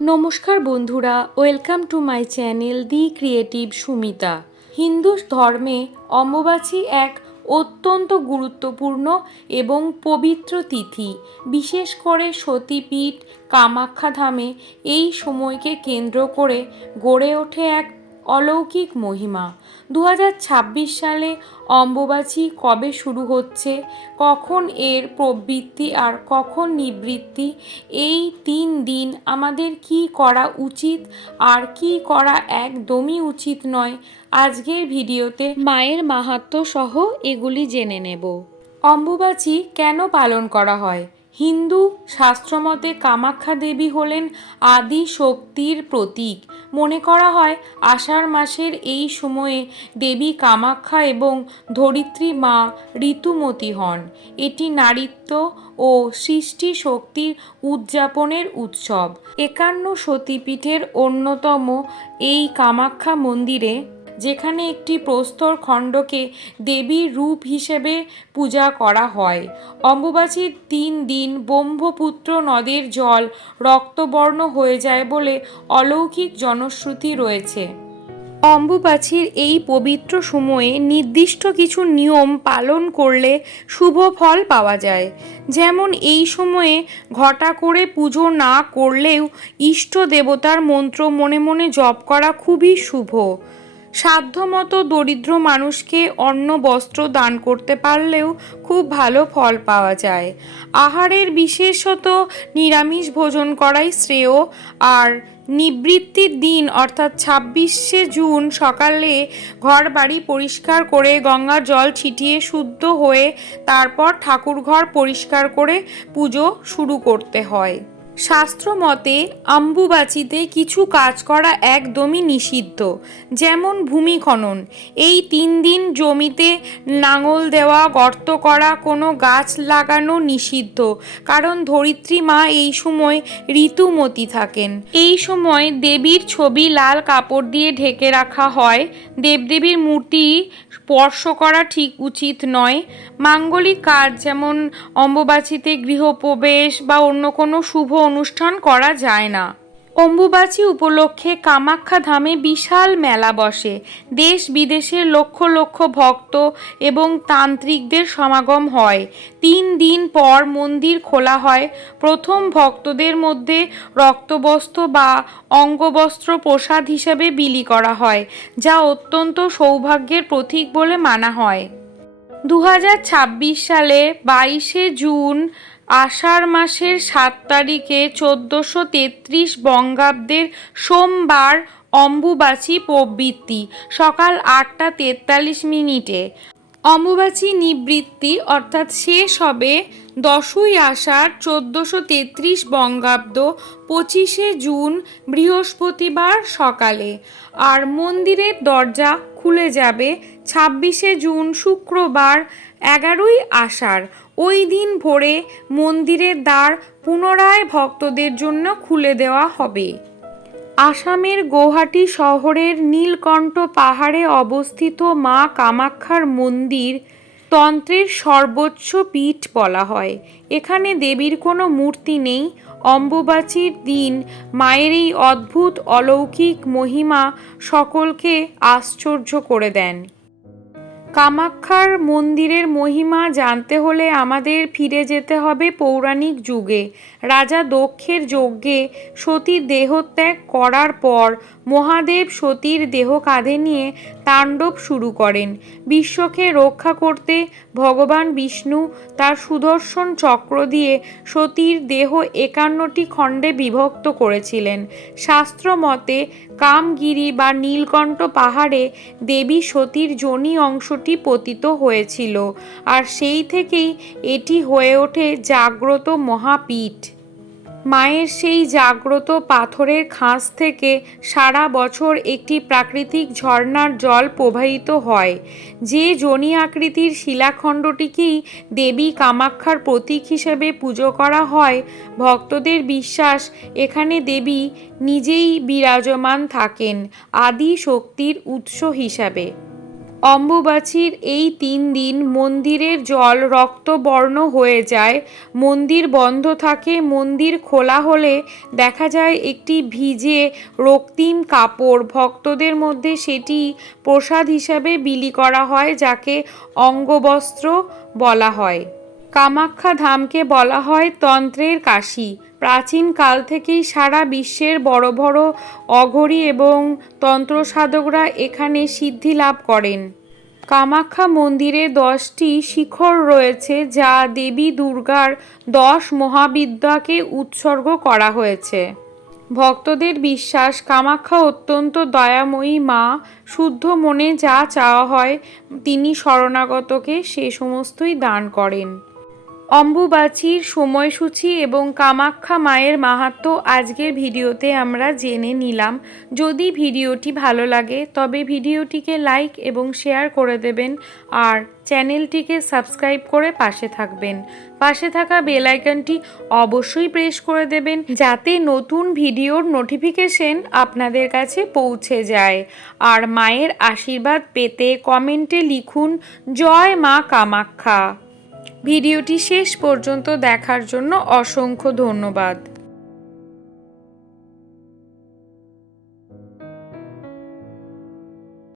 নমস্কার বন্ধুরা, welcome to my channel the creative Sumita. Hindu ধর্মে অম্বুবাচী এক অত্যন্ত গুরুত্বপূর্ণ এবং পবিত্র তিথি। বিশেষ করে সতীপীঠ কামাখ্যা ধামে এই সময়কে কেন্দ্র করে গড়ে ওঠে এক অলৌকিক মহিমা। 2026 সালে অম্বুবাচী কবে শুরু হচ্ছে, কখন এর প্রবৃত্তি আর কখন নিবৃত্তি, এই 3 দিন আমাদের কি করা উচিত আর কি করা একদমই উচিত নয়, আজকের ভিডিওতে মায়ের মাহাত্ম্য সহ এগুলি জেনে নেব। অম্বুবাচী কেন পালন করা হয়? হিন্দু শাস্ত্রমতে কামাখ্যা দেবী হলেন আদি শক্তির প্রতীক। মনে করা হয় আষাঢ় মাসের এই সময়ে দেবী কামাখ্যা এবং ধরিত্রী মা ঋতুমতী হন। এটি নারীত্ব ও সৃষ্টি শক্তির উদযাপনের উৎসব। 51 সতীপীঠের অন্যতম এই কামাখ্যা মন্দিরে, যেখানে একটি প্রস্তর খণ্ডকে দেবীর রূপ হিসেবে পূজা করা হয়, অম্বুবাচীর 3 দিন ব্রহ্মপুত্র নদের জল রক্তবর্ণ হয়ে যায় বলে অলৌকিক জনশ্রুতি রয়েছে। অম্বুবাচীর এই পবিত্র সময়ে নির্দিষ্ট কিছু নিয়ম পালন করলে শুভ ফল পাওয়া যায়। যেমন এই সময়ে ঘটা করে পুজো না করলেও ইষ্ট দেবতার মন্ত্র মনে মনে জপ করা খুবই শুভ। সাধ্যমতো দরিদ্র মানুষকে অন্ন বস্ত্র দান করতে পারলেও খুব ভালো ফল পাওয়া যায়। আহারের বিশেষত নিরামিষ ভোজন করাই শ্রেয়। আর নিবৃত্তির দিন অর্থাৎ 26শে জুন সকালে ঘর বাড়ি পরিষ্কার করে গঙ্গার জল ছিটিয়ে শুদ্ধ হয়ে তারপর ঠাকুরঘর পরিষ্কার করে পুজো শুরু করতে হয়। শাস্ত্র মতে অম্বুবাচীতে কিছু কাজ করা একদমই নিষিদ্ধ, যেমন ভূমি খনন। এই 3 দিন জমিতে লাঙল দেওয়া, গর্ত করা, কোনো গাছ লাগানো নিষিদ্ধ, কারণ ধরিত্রী মা এই সময় ঋতুমতী থাকেন। এই সময় দেবীর ছবি লাল কাপড় দিয়ে ঢেকে রাখা হয়। দেবদেবীর মূর্তি স্পর্শ করা ঠিক উচিত নয়। মাঙ্গলিক কাজ যেমন অম্বুবাচীতে গৃহপ্রবেশ বা অন্য কোনো শুভ অনুষ্ঠান করা যায় না। অম্বুবাচী উপলক্ষে কামাখ্যা ধামে বিশাল মেলা বসে। দেশ বিদেশের লক্ষ লক্ষ ভক্ত এবং তান্ত্রিকদের সমাগম হয়। 3 দিন পর মন্দির খোলা হয়। প্রথম ভক্তদের মধ্যে রক্তবস্ত্র বা অঙ্গবস্ত্র প্রসাদ হিসেবে বিলি করা হয়, যা অত্যন্ত সৌভাগ্যের প্রতীক বলে মানা হয়। 2026 সালে 22শে জুন আষাঢ় মাসের 7 তারিখে 1433 বঙ্গাব্দের সোমবার অম্বুবাচী প্রবৃত্তি সকাল 8টা 43 মিনিটে। অম্বুবাচী নিবৃত্তি অর্থাৎ শেষ হবে 10ই আষাঢ় 1433 বঙ্গাব্দ 25শে জুন বৃহস্পতিবার সকালে। আর মন্দিরের দরজা খুলে যাবে 26শে জুন শুক্রবার 11ই আষাঢ়। ওই দিন ভোরে মন্দিরের দ্বার পুনরায় ভক্তদের জন্য খুলে দেওয়া হবে। আসামের গৌহাটি শহরের নীলকণ্ঠ পাহাড়ে অবস্থিত মা কামাখ্যার মন্দির তন্ত্রের সর্বোচ্চ পীঠ বলা হয়। এখানে দেবীর কোনো মূর্তি নেই। অম্বুবাচীর দিন মায়ের এই অদ্ভুত অলৌকিক মহিমা সকলকে আশ্চর্য করে দেন। কামাখ্যার মন্দিরের মহিমা জানতে হলে আমাদের ফিরে যেতে হবে পৌরাণিক যুগে। রাজা দক্ষের যজ্ঞে সতীর দেহত্যাগ করার পর মহাদেব সতীর দেহ কাঁধে নিয়ে তাণ্ডব শুরু করেন। বিশ্বকে রক্ষা করতে ভগবান বিষ্ণু তার সুদর্শন চক্র দিয়ে সতীর দেহ 51টি খণ্ডে বিভক্ত করেছিলেন। শাস্ত্র মতে কামগিরি বা নীলকণ্ঠ পাহাড়ে দেবী সতীর যোনি অংশটি পতিত হয়েছিল, আর সেই থেকেই এটি হয়ে ওঠে জাগ্রত মহাপীঠ। মায়ের সেই জাগ্রত পাথরের খাঁজ থেকে সারা বছর একটি প্রাকৃতিক ঝর্ণার জল প্রবাহিত হয়। যে যোনি আকৃতির শিলাখণ্ডটিকেই দেবী কামাখ্যার প্রতীক হিসেবে পুজো করা হয়। ভক্তদের বিশ্বাস এখানে দেবী নিজেই বিরাজমান থাকেন, আদি শক্তির উৎস হিসাবে। অম্বুবাচীর এই ৩ দিন মন্দিরের জল রক্তবর্ণ হয়ে যায়, মন্দির বন্ধ থাকে। মন্দির খোলা হলে দেখা যায় একটি ভিজে রক্তিম কাপড়, ভক্তদের মধ্যে সেটি প্রসাদ হিসাবে বিলি করা হয়, যাকে অঙ্গবস্ত্র বলা হয়। কামাখ্যা ধামকে বলা হয় তন্ত্রের কাশী। প্রাচীন কাল থেকেই সারা বিশ্বের বড় বড় অঘরী এবং তন্ত্রসাধকরা এখানে সিদ্ধি লাভ করেন। কামাখ্যা মন্দিরে 10টি শিখর রয়েছে, যা দেবী দুর্গার 10 মহাবিদ্যাকে উৎসর্গ করা হয়েছে। ভক্তদের বিশ্বাস, কামাখ্যা অত্যন্ত দয়াময়ী মা। শুদ্ধ মনে যা চাওয়া হয় তিনি শরণাগতকে সে সমস্তই দান করেন। অম্বুবাচীর সময়সূচি এবং কামাখ্যা মায়ের মাহাত্ম্য আজকের ভিডিওতে আমরা জেনে নিলাম। যদি ভিডিওটি ভালো লাগে তবে ভিডিওটিকে লাইক এবং শেয়ার করে দেবেন, আর চ্যানেলটিকে সাবস্ক্রাইব করে পাশে থাকবেন। পাশে থাকা বেল আইকনটি অবশ্যই প্রেস করে দেবেন, যাতে নতুন ভিডিওর নোটিফিকেশন আপনাদের কাছে পৌঁছে যায়। আর মায়ের আশীর্বাদ পেতে কমেন্টে লিখুন জয় মা কামাখ্যা। ভিডিওটি শেষ পর্যন্ত দেখার জন্য অসংখ্য ধন্যবাদ।